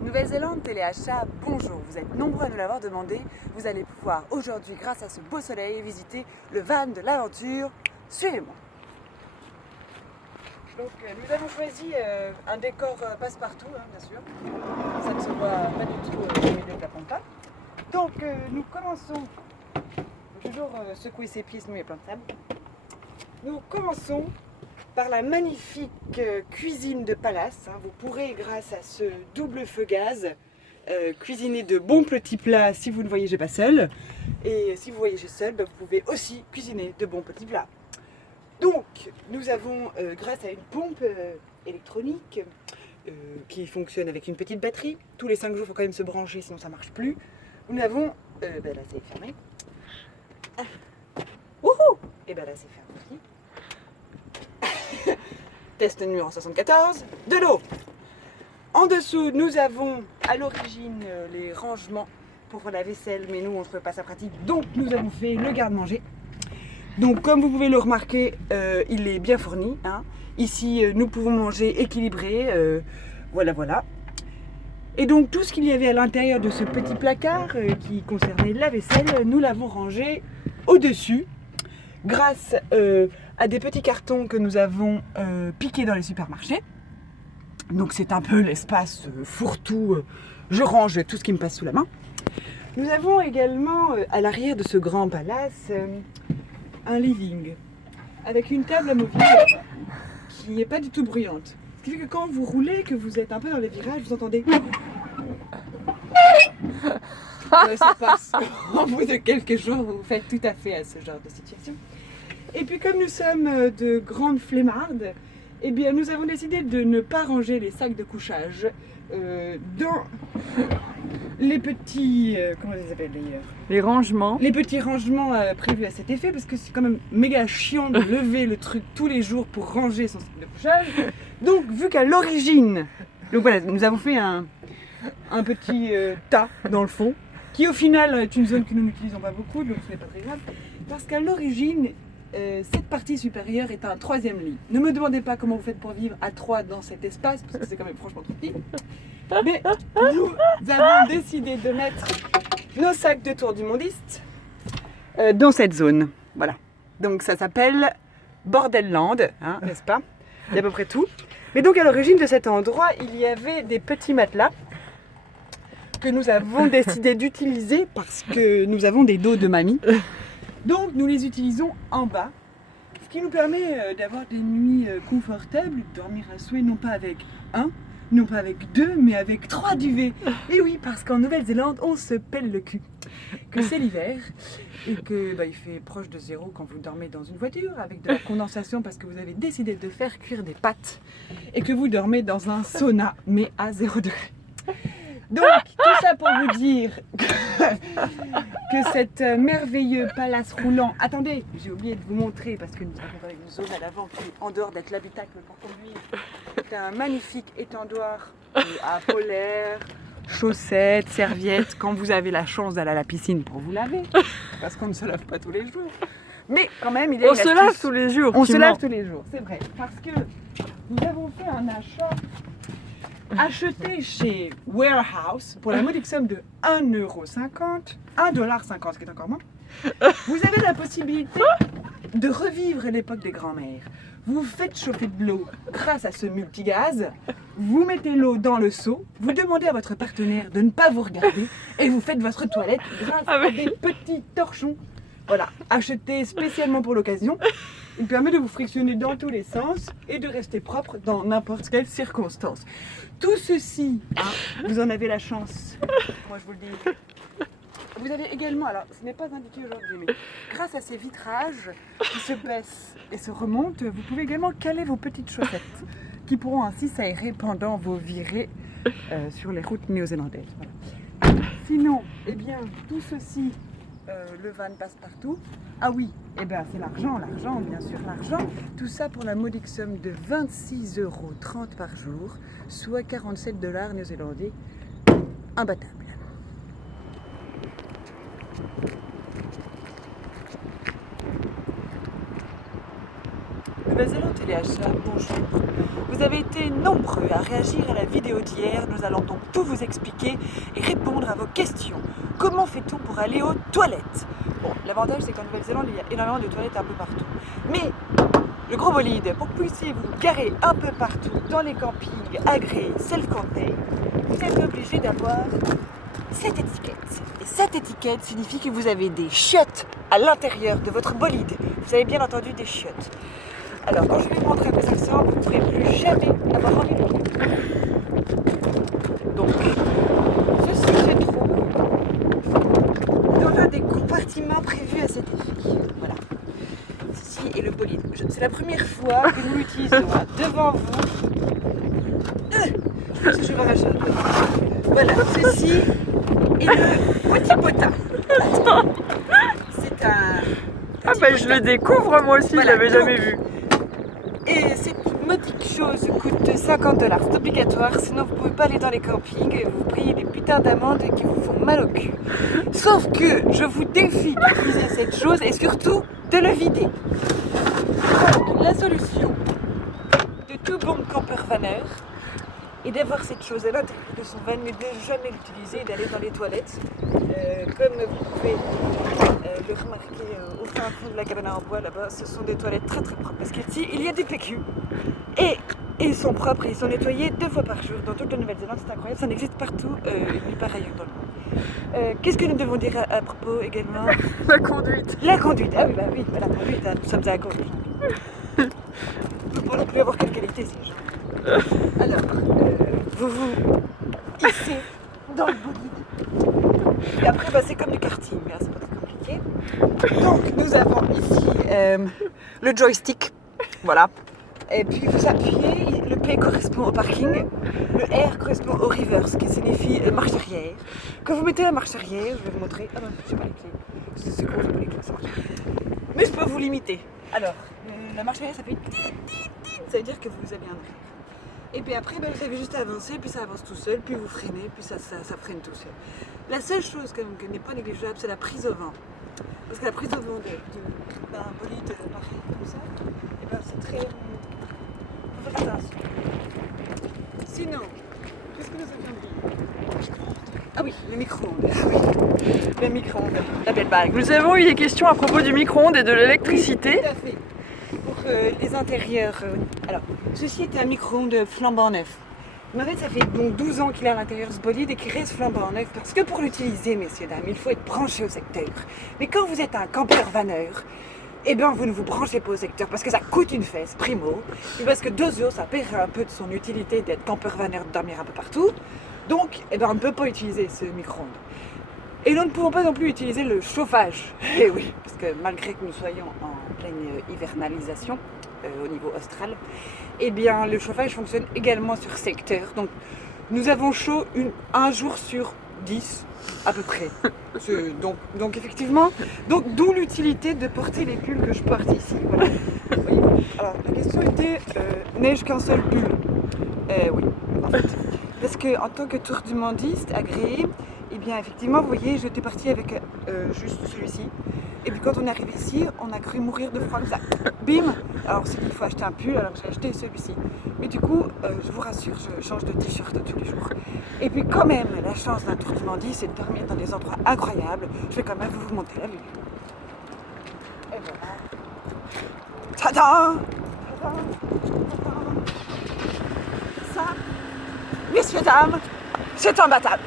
Nouvelle-Zélande Téléachat, bonjour, vous êtes nombreux à nous l'avoir demandé. Vous allez pouvoir aujourd'hui, grâce à ce beau soleil, visiter le van de l'aventure. Suivez-moi. Donc nous avons choisi un décor passe-partout, bien sûr. Ça ne se voit pas du tout au milieu de la pampa. Donc nous commençons, faut toujours secouer ses pieds sinon il y a plein de sable. Nous commençons par la magnifique cuisine de palace. Vous pourrez, grâce à ce double feu gaz, cuisiner de bons petits plats si vous ne voyagez pas seul. Et si vous voyagez seul, vous pouvez aussi cuisiner de bons petits plats. Donc, nous avons, grâce à une pompe électronique qui fonctionne avec une petite batterie, tous les 5 jours, il faut quand même se brancher, sinon ça ne marche plus. Nous avons, là c'est fermé. Wouhou! Et là c'est fermé aussi. Test numéro 74, de l'eau. En dessous, nous avons à l'origine les rangements pour la vaisselle, mais nous on ne trouve pas ça pratique, donc nous avons fait le garde-manger. Donc comme vous pouvez le remarquer, il est bien fourni. Ici, nous pouvons manger équilibré, voilà. Et donc tout ce qu'il y avait à l'intérieur de ce petit placard qui concernait la vaisselle, nous l'avons rangé au-dessus, grâce à des petits cartons que nous avons piqués dans les supermarchés. Donc c'est un peu l'espace fourre-tout, je range tout ce qui me passe sous la main. Nous avons également à l'arrière de ce grand palace un living avec une table amovible qui n'est pas du tout bruyante. Ce qui fait que quand vous roulez, que vous êtes un peu dans les virages, vous entendez ça passe. Au bout de quelques jours, vous faites tout à fait à ce genre de situation. Et puis comme nous sommes de grandes flemmardes, eh bien nous avons décidé de ne pas ranger les sacs de couchage dans les petits... comment ils s'appellent d'ailleurs ? Les rangements. Les petits rangements prévus à cet effet, parce que c'est quand même méga chiant de lever le truc tous les jours pour ranger son sac de couchage. Donc vu qu'à l'origine, donc voilà, nous avons fait un petit tas dans le fond, qui au final est une zone que nous n'utilisons pas beaucoup, donc ce n'est pas très grave, parce qu'à l'origine, cette partie supérieure est un 3e lit. Ne me demandez pas comment vous faites pour vivre à 3 dans cet espace, parce que c'est quand même franchement trop petit. Mais nous avons décidé de mettre nos sacs de tour du mondiste dans cette zone. Voilà. Donc ça s'appelle Bordelland, n'est-ce pas ? Il y a à peu près tout. Mais donc à l'origine de cet endroit, il y avait des petits matelas que nous avons décidé d'utiliser parce que nous avons des dos de mamie. Donc nous les utilisons en bas, ce qui nous permet d'avoir des nuits confortables, de dormir à souhait, non pas avec un, non pas avec 2, mais avec 3 duvets. Et oui, parce qu'en Nouvelle-Zélande, on se pèle le cul, que c'est l'hiver et que il fait proche de 0 quand vous dormez dans une voiture avec de la condensation parce que vous avez décidé de faire cuire des pâtes et que vous dormez dans un sauna, mais à 0 degré. Donc, tout ça pour vous dire que cet merveilleux palace roulant... Attendez, j'ai oublié de vous montrer parce que nous avons une zone à l'avant qui, en dehors d'être l'habitacle pour conduire, c'est un magnifique étendoir à polaire, chaussettes, serviettes, quand vous avez la chance d'aller à la piscine pour vous laver, parce qu'on ne se lave pas tous les jours. Mais quand même, il est... On se lave tous les jours. On se lave tous les jours, c'est vrai. Parce que nous avons fait un achat... acheté chez Warehouse pour la modique somme de 1,50€, 1,50$, ce qui est encore moins, vous avez la possibilité de revivre l'époque des grands-mères. Vous faites chauffer de l'eau grâce à ce multigaz, vous mettez l'eau dans le seau, vous demandez à votre partenaire de ne pas vous regarder et vous faites votre toilette grâce à des petits torchons. Voilà, acheté spécialement pour l'occasion. Il permet de vous frictionner dans tous les sens et de rester propre dans n'importe quelle circonstance. Tout ceci, vous en avez la chance, moi je vous le dis. Vous avez également, alors ce n'est pas indiqué aujourd'hui, mais grâce à ces vitrages qui se baissent et se remontent, vous pouvez également caler vos petites chaussettes qui pourront ainsi s'aérer pendant vos virées sur les routes néo-zélandaises. Voilà. Sinon, tout ceci... le van passe partout. Ah oui, c'est l'argent, bien sûr, l'argent. Tout ça pour la modique somme de 26,30€ par jour, soit 47$ néo-zélandais, imbattable. Nouvelle-Zélande Téléachat, bonjour. Vous avez été nombreux à réagir à la vidéo d'hier. Nous allons donc tout vous expliquer et répondre à vos questions. Comment fait-on pour aller aux toilettes? Bon, l'avantage c'est qu'en Nouvelle-Zélande, il y a énormément de toilettes un peu partout. Mais le gros bolide, pour que vous puissiez vous garer un peu partout dans les campings agréés, self-contained, vous êtes obligé d'avoir cette étiquette. Et cette étiquette signifie que vous avez des chiottes à l'intérieur de votre bolide. Vous avez bien entendu des chiottes. Alors, quand je vais vous montrer à quoi ça ressemble, vous ne pourrez plus jamais avoir envie de le faire. Donc, ceci se trouve dans l'un des compartiments prévus à cet effet. Voilà. Ceci est le bolide. C'est la première fois que nous l'utilisons devant vous. Je pense que je vais m'arracher un peu. Voilà, ceci est le petit potin. C'est un. Ah bah je le découvre moi aussi, Voilà, je l'avais jamais vu. Et cette modique chose coûte $50, c'est obligatoire, sinon vous pouvez pas aller dans les campings et vous payez des putains d'amendes qui vous font mal au cul. Sauf que je vous défie d'utiliser cette chose et surtout de le vider. Donc la solution de tout bon camper-vaneur est d'avoir cette chose à l'intérieur de son van mais de jamais l'utiliser et d'aller dans les toilettes. Comme vous pouvez le remarquer au fin fond de la cabane en bois là-bas, ce sont des toilettes très très propres parce qu'ici il y a des PQ et ils sont propres et ils sont nettoyés 2 fois par jour dans toute la Nouvelle-Zélande, c'est incroyable, ça n'existe partout nulle part ailleurs dans le monde. Qu'est-ce que nous devons dire à propos également? La conduite. La conduite, ah oui bah oui, la conduite, hein, nous sommes à la conduite. Nous pourrons plus avoir quelle qualité ces gens. Alors, vous vous hissez dans le bolide. Et après, bah, c'est comme du karting, hein, c'est pas très compliqué. Donc, nous avons ici le joystick, voilà. Et puis, vous appuyez, le P correspond au parking, le R correspond au reverse, qui signifie marche arrière. Quand vous mettez la marche arrière, je vais vous montrer. Ah non, je sais pas les clés. C'est con, j'ai pas les clés, ça marche. Mais je peux vous limiter. Alors, la marche arrière, ça fait tit, tit, tit. Ça veut dire que vous avez un arrêt. Et puis après, vous avez juste à avancer, puis ça avance tout seul, puis vous freinez, puis ça freine tout seul. La seule chose quand même qui n'est pas négligeable, c'est la prise au vent. Parce que la prise au vent d'un bolide pareil comme ça, et ben c'est très... faut faire attention. Sinon, qu'est-ce que nous avions dit? Ah oui, le micro-ondes. Ah oui, le micro-ondes, la belle bague. Nous avons eu des questions à propos du micro-ondes et de l'électricité. Oui, tout à fait. Pour les intérieurs. Alors, ceci est un micro-ondes flambant neuf. Mais en fait, ça fait donc 12 ans qu'il est à l'intérieur de ce bolide et qu'il reste flambant neuf parce que pour l'utiliser, messieurs, dames, il faut être branché au secteur. Mais quand vous êtes un campeur-vanneur, eh bien, vous ne vous branchez pas au secteur parce que ça coûte une fesse, primo, et parce que 2 euros, ça perd un peu de son utilité d'être campeur-vanneur, de dormir un peu partout. Donc, eh bien, on ne peut pas utiliser ce micro-ondes. Et nous ne pouvons pas non plus utiliser le chauffage. Eh oui, parce que malgré que nous soyons en pleine hivernalisation au niveau austral, eh bien le chauffage fonctionne également sur secteur. Donc nous avons chaud un jour sur 10 à peu près. Donc effectivement, d'où l'utilité de porter les pulls que je porte ici. Voilà. Oui. Alors la question était, n'ai-je qu'un seul pull? Oui, en fait. Parce qu'en tant que tour-du-mondiste agréé, eh bien effectivement, vous voyez, j'étais partie avec juste celui-ci. Et puis quand on est arrivé ici, on a cru mourir de froid comme ça. Bim! Alors c'est qu'il faut acheter un pull, alors j'ai acheté celui-ci. Mais du coup, je vous rassure, je change de t-shirt tous les jours. Et puis quand même, la chance d'un tour-du-mondiste, c'est de dormir dans des endroits incroyables. Je vais quand même vous montrer la vue. Et voilà. Tadam! Tadam! Ça, messieurs, dames, c'est imbattable.